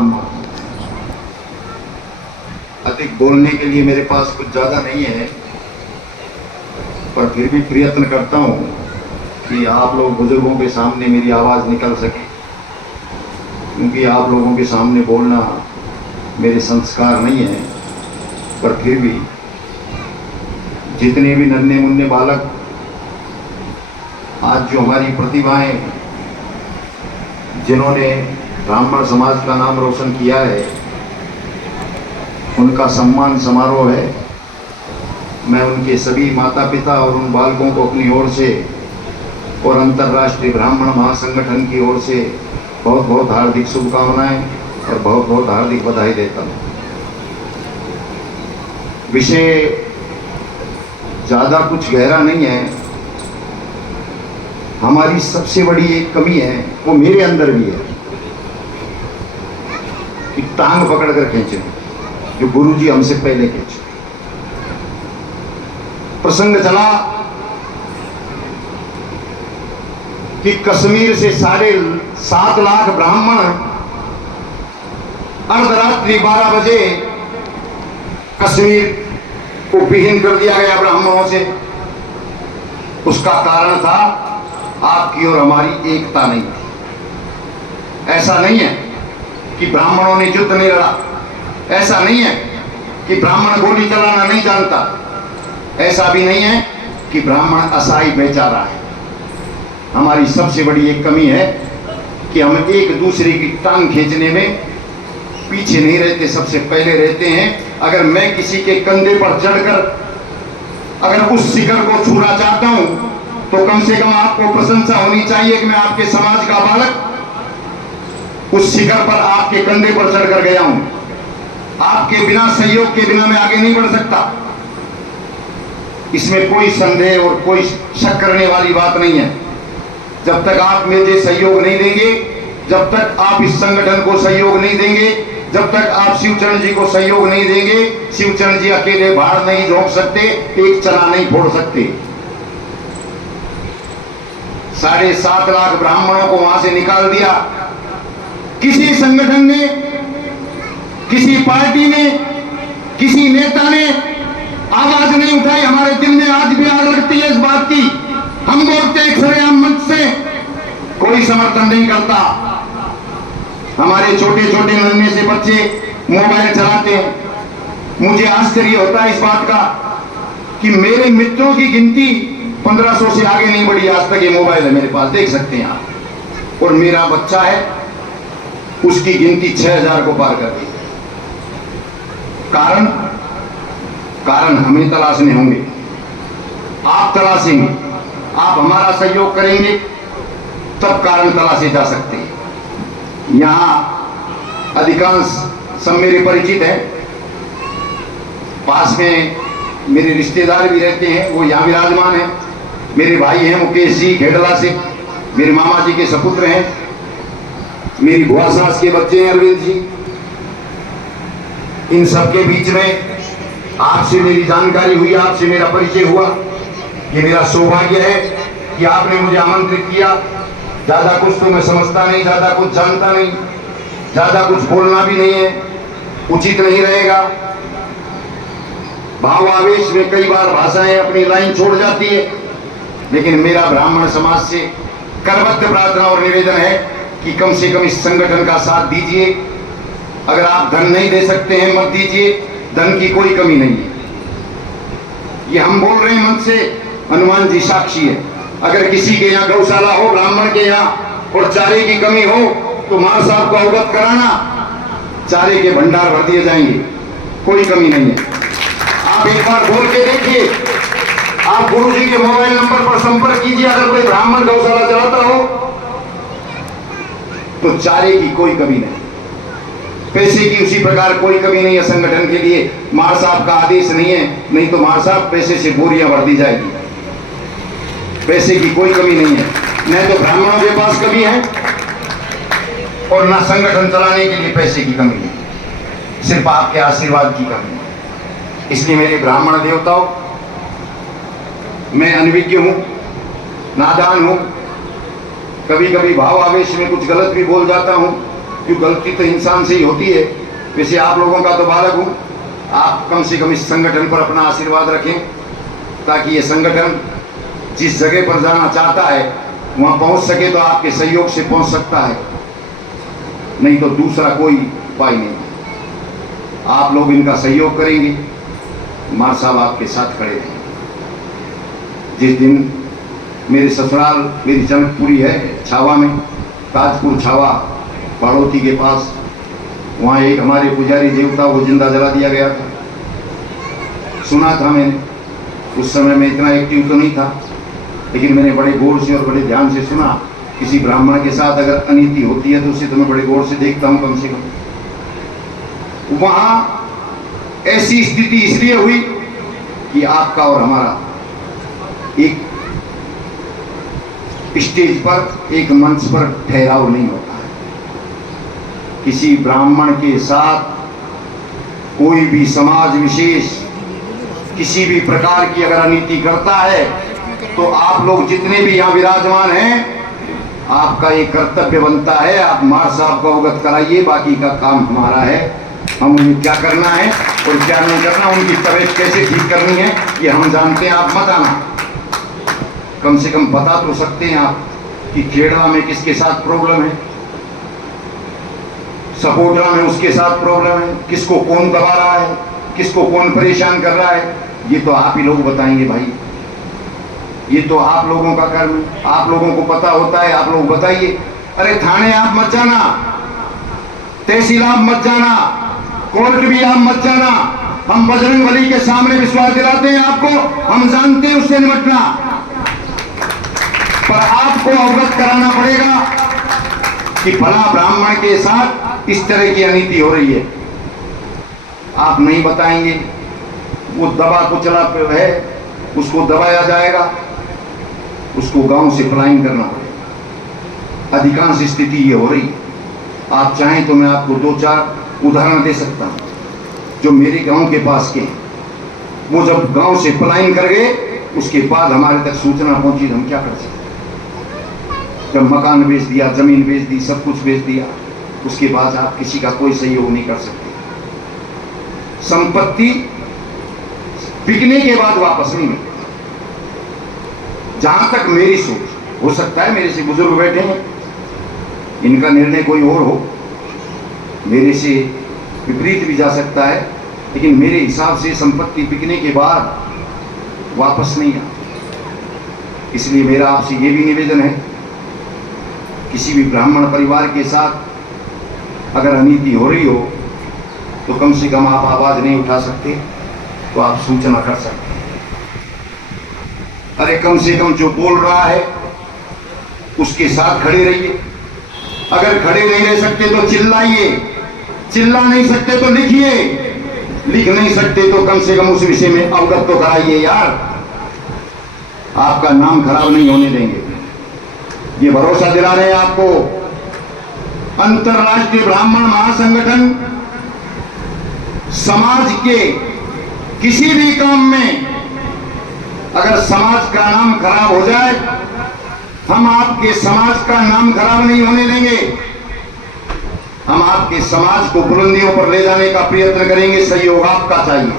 ब्राह्मण। अधिक बोलने के लिए मेरे पास कुछ ज़्यादा नहीं है, पर फिर भी प्रयत्न करता हूँ कि आप लोग बुजुर्गों के सामने मेरी आवाज़ निकल सके, क्योंकि आप लोगों के सामने बोलना मेरे संस्कार नहीं है। पर फिर भी जितने भी नन्हे मुन्ने बालक आज जो हमारी प्रतिभाएं, जिन्होंने ब्राह्मण समाज का नाम रोशन किया है, उनका सम्मान समारोह है। मैं उनके सभी माता पिता और उन बालकों को अपनी ओर से और अंतर्राष्ट्रीय ब्राह्मण महासंगठन की ओर से बहुत बहुत हार्दिक शुभकामनाएं और बहुत बहुत हार्दिक बधाई देता हूँ। विषय ज़्यादा कुछ गहरा नहीं है। हमारी सबसे बड़ी एक कमी है, वो मेरे अंदर भी है, कि टांग पकड़ कर खींचें, जो गुरुजी हमसे पहले खींचे। प्रसंग चला कि कश्मीर से 7.5 लाख ब्राह्मण अर्धरात्रि 12 बजे कश्मीर को विहीन कर दिया गया ब्राह्मणों से। उसका कारण था आपकी और हमारी एकता नहीं थी। ऐसा नहीं है कि ब्राह्मणों ने युद्ध नहीं लड़ा, ऐसा नहीं है कि ब्राह्मण गोली चलाना नहीं जानता, ऐसा भी नहीं है कि ब्राह्मण असाई बेचारा है। हमारी सबसे बड़ी एक कमी है कि हम एक दूसरे की टांग खींचने में पीछे नहीं रहते, सबसे पहले रहते हैं। अगर मैं किसी के कंधे पर चढ़कर अगर उस शिखर को छूना चाहता हूं, तो कम से कम आपको प्रशंसा होनी चाहिए कि मैं आपके समाज का बालक उस शिखर पर आपके कंधे पर चढ़कर गया हूं। आपके बिना, सहयोग के बिना मैं आगे नहीं बढ़ सकता। इसमें कोई संदेह और कोई शक करने वाली बात नहीं है। जब तक आप मुझे सहयोग नहीं देंगे, जब तक आप इस संगठन को सहयोग नहीं देंगे, जब तक आप शिवचरण जी को सहयोग नहीं देंगे, शिवचरण जी अकेले भाड़ नहीं झोंक सकते, एक चना नहीं फोड़ सकते। 7.5 लाख ब्राह्मणों को वहां से निकाल दिया। किसी संगठन ने, किसी पार्टी ने, किसी नेता ने आवाज नहीं उठाई। हमारे दिल में आज भी आग लगती है इस बात की। हम बोलते हैं सरेआम मंच से, कोई समर्थन नहीं करता। हमारे छोटे छोटे नन्हे से बच्चे मोबाइल चलाते हैं। मुझे आश्चर्य होता है इस बात का कि मेरे मित्रों की गिनती 1500 से आगे नहीं बढ़ी आज तक। ये मोबाइल है मेरे पास, देख सकते हैं आप। और मेरा बच्चा है, उसकी गिनती 6000 को पार कर गई। कारण हमें तलाशने होंगे, आप तलाशेंगे, आप हमारा सहयोग करेंगे, तब कारण तलाशे जा सकते हैं। यहाँ अधिकांश सब मेरे परिचित हैं, पास में मेरे रिश्तेदार भी रहते हैं, वो यहाँ विराजमान हैं। मेरे भाई हैं मुकेश जी घेडला से, मेरे मामा जी के सपुत्र हैं, मेरी बुआ सास के बच्चे हैं अरविंद जी। इन सबके बीच में आपसे मेरी जानकारी हुई, आपसे मेरा परिचय हुआ। ये मेरा सौभाग्य है कि आपने मुझे आमंत्रित किया। ज्यादा कुछ तो मैं समझता नहीं, ज्यादा कुछ जानता नहीं, ज्यादा कुछ बोलना भी नहीं है, उचित नहीं रहेगा। भाव आवेश में कई बार भाषाएं अपनी लाइन छोड़ जाती है, लेकिन मेरा ब्राह्मण समाज से करबद्ध प्रार्थना और निवेदन है कि कम से कम इस संगठन का साथ दीजिए। अगर आप धन नहीं दे सकते हैं, मत दीजिए, धन की कोई कमी नहीं है। ये हम बोल रहे हैं मन से, हनुमान जी साक्षी है। अगर किसी के यहाँ गौशाला हो, ब्राह्मण के यहाँ, और चारे की कमी हो, तो मां साहब को अवगत कराना, चारे के भंडार भर दिए जाएंगे, कोई कमी नहीं है। आप एक बार बोल के देखिए। आप गुरुजी के मोबाइल नंबर पर संपर्क कीजिए। अगर कोई ब्राह्मण गौशाला चलाता हो तो चारे की कोई कमी नहीं, पैसे की उसी प्रकार कोई कमी नहीं है संगठन के लिए। मार साहब का आदेश नहीं है, नहीं तो मार साहब पैसे से बोरियां भर दी जाएगी। पैसे की कोई कमी नहीं है, न तो ब्राह्मणों के पास कमी है और न संगठन चलाने के लिए पैसे की कमी है, सिर्फ आपके आशीर्वाद की कमी है। इसलिए मेरे ब्राह्मण देवताओं, मैं अनभिज्ञ हूं, नादान हूं, कभी कभी भाव आवेश में कुछ गलत भी बोल जाता हूं, क्यों गलती तो इंसान से ही होती है। वैसे आप लोगों का तो बालक हूँ, आप कम से कम इस संगठन पर अपना आशीर्वाद रखें ताकि ये संगठन जिस जगह पर जाना चाहता है वहाँ पहुँच सके। तो आपके सहयोग से पहुँच सकता है, नहीं तो दूसरा कोई उपाय नहीं। आप लोग इनका सहयोग करेंगे, मार साहब आपके साथ खड़े हैं। जिस दिन मेरे ससुराल, मेरी जनकपुरी है छावा में, ताजपुर छावा बाड़ोती के पास, वहाँ एक हमारे पुजारी देवता वो जिंदा जला दिया गया था। सुना था मैंने, उस समय में इतना एक्टिव तो नहीं था, लेकिन मैंने बड़े गौर से और बड़े ध्यान से सुना। किसी ब्राह्मण के साथ अगर अनीति होती है तो उसे तो मैं बड़े गौर से देखता हूँ कम से कम। वहाँ ऐसी स्थिति इसलिए हुई कि आपका और हमारा एक स्टेज पर, एक मंच पर ठहराव नहीं होता है। किसी ब्राह्मण के साथ कोई भी समाज विशेष किसी भी प्रकार की अगर अनीति करता है तो आप लोग जितने भी यहाँ विराजमान हैं, आपका ये कर्तव्य बनता है, आप मार साहब को अवगत कराइए। बाकी का काम हमारा है, हम उन्हें क्या करना है और क्या नहीं करना, उनकी तबीयत कैसे ठीक करनी है ये हम जानते हैं। आप मत आना, कम से कम बता तो सकते हैं आप कि खेड़ा में किसके साथ प्रॉब्लम है, सपोटरा में उसके साथ प्रॉब्लम है, किसको कौन दबा रहा है, किसको कौन परेशान कर रहा है, ये तो आप ही लोग बताएंगे भाई। ये तो आप लोगों का कर्म है, आप लोगों को पता होता है, आप लोग बताइए। अरे थाने आप मत जाना, तहसील आप मत जाना, कोर्ट भी आप मत जाना। हम बजरंग बली के सामने विश्वास दिलाते हैं आपको, हम जानते हैं उससे निपटना, पर आपको अवगत कराना पड़ेगा कि फला ब्राह्मण के साथ इस तरह की अनीति हो रही है। आप नहीं बताएंगे, वो दबा कुचला है, उसको दबाया जाएगा, उसको गांव से पलायन करना पड़ेगा। अधिकांश स्थिति ये हो रही है। आप चाहें तो मैं आपको 2-4 उदाहरण दे सकता हूं जो मेरे गांव के पास के। वो जब गांव से पलायन कर गए उसके बाद हमारे तक सूचना पहुंची तो हम क्या कर सकते। जब मकान बेच दिया, जमीन बेच दी, सब कुछ बेच दिया, उसके बाद आप किसी का कोई सहयोग नहीं कर सकते। संपत्ति बिकने के बाद वापस नहीं मिलती। जहां तक मेरी सोच, हो सकता है मेरे से बुजुर्ग बैठे हैं, इनका निर्णय कोई और हो, मेरे से विपरीत भी जा सकता है, लेकिन मेरे हिसाब से संपत्ति बिकने के बाद वापस नहीं आती। इसलिए मेरा आपसे ये भी निवेदन है, किसी भी ब्राह्मण परिवार के साथ अगर अनीति हो रही हो तो कम से कम आप आवाज नहीं उठा सकते तो आप सूचना कर सकते हैं। अरे कम से कम जो बोल रहा है उसके साथ खड़े रहिए। अगर खड़े नहीं रह सकते तो चिल्लाइए, चिल्ला नहीं सकते तो लिखिए, लिख नहीं सकते तो कम से कम उस विषय में अवगत तो कराइए यार। आपका नाम खराब नहीं होने देंगे, ये भरोसा दिला रहे हैं आपको। अंतरराष्ट्रीय ब्राह्मण महासंगठन समाज के किसी भी काम में अगर समाज का नाम खराब हो जाए, हम आपके समाज का नाम खराब नहीं होने देंगे। हम आपके समाज को बुलंदियों पर ले जाने का प्रयत्न करेंगे। सहयोग आपका चाहिए,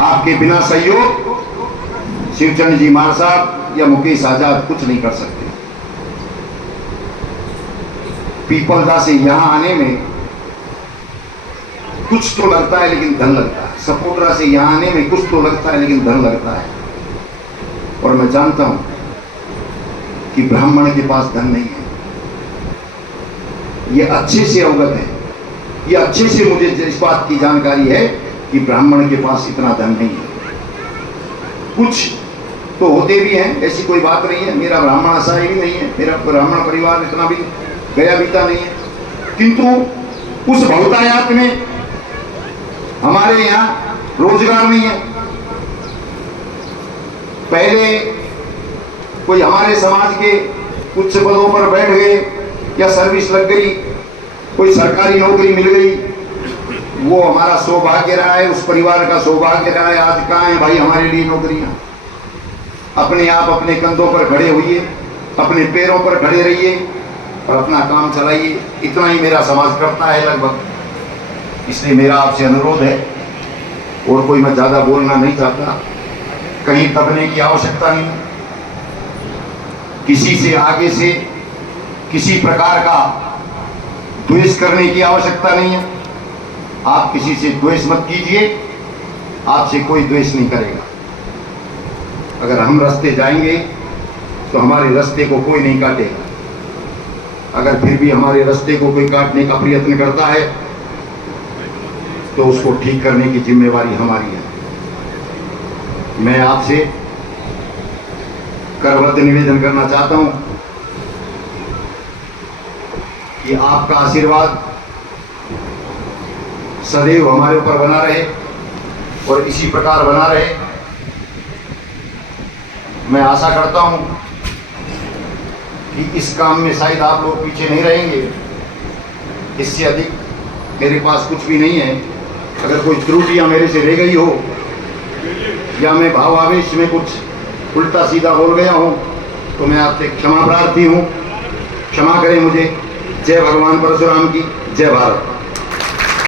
आपके बिना सहयोग शिवचंद जी मार साहब या मुकेश आजाद कुछ नहीं कर सकते। पीपलदा से यहां आने में कुछ तो लगता है लेकिन धन लगता है, सपोटरा से यहां आने में कुछ तो लगता है लेकिन धन लगता है। और मैं जानता हूं कि ब्राह्मण के पास धन नहीं है, ये अच्छे से अवगत है, ये अच्छे से मुझे इस बात की जानकारी है कि ब्राह्मण के पास इतना धन नहीं है। कुछ तो होते भी हैं, ऐसी कोई बात नहीं है, मेरा ब्राह्मण आशाई भी नहीं है, मेरा ब्राह्मण परिवार इतना भी गया बीता नहीं है, किंतु उस बहुतायात में हमारे यहाँ रोजगार नहीं है। पहले कोई हमारे समाज के उच्च पदों पर बैठ गए या सर्विस लग गई, कोई सरकारी नौकरी मिल गई, वो हमारा सौभाग्य रहा है, उस परिवार का सौभाग्य रहा है। आज कहाँ है भाई हमारे लिए नौकरियां? अपने आप अपने कंधों पर खड़े होइए, अपने पैरों पर खड़े रहिए, और अपना काम चलाइए। इतना ही मेरा समाज करता है लगभग, इसलिए मेरा आपसे अनुरोध है, और कोई मैं ज़्यादा बोलना नहीं चाहता, कहीं दबने की आवश्यकता नहीं, किसी से आगे से किसी प्रकार का द्वेष करने की आवश्यकता नहीं है। आप किसी से द्वेष मत कीजिए, आपसे कोई द्वेष नहीं करेगा। अगर हम रास्ते जाएंगे तो हमारे रास्ते को कोई नहीं काटेगा, अगर फिर भी हमारे रास्ते को कोई काटने का प्रयत्न करता है तो उसको ठीक करने की जिम्मेवारी हमारी है। मैं आपसे करबद्ध निवेदन करना चाहता हूं कि आपका आशीर्वाद सदैव हमारे ऊपर बना रहे और इसी प्रकार बना रहे। मैं आशा करता हूं कि इस काम में शायद आप लोग पीछे नहीं रहेंगे। इससे अधिक मेरे पास कुछ भी नहीं है। अगर कोई त्रुटियां मेरे से रह गई हो या मैं भाव आवेश में कुछ उल्टा सीधा बोल गया हूं तो मैं आपसे क्षमा प्रार्थी हूं, क्षमा करें मुझे। जय भगवान परशुराम की, जय भारत।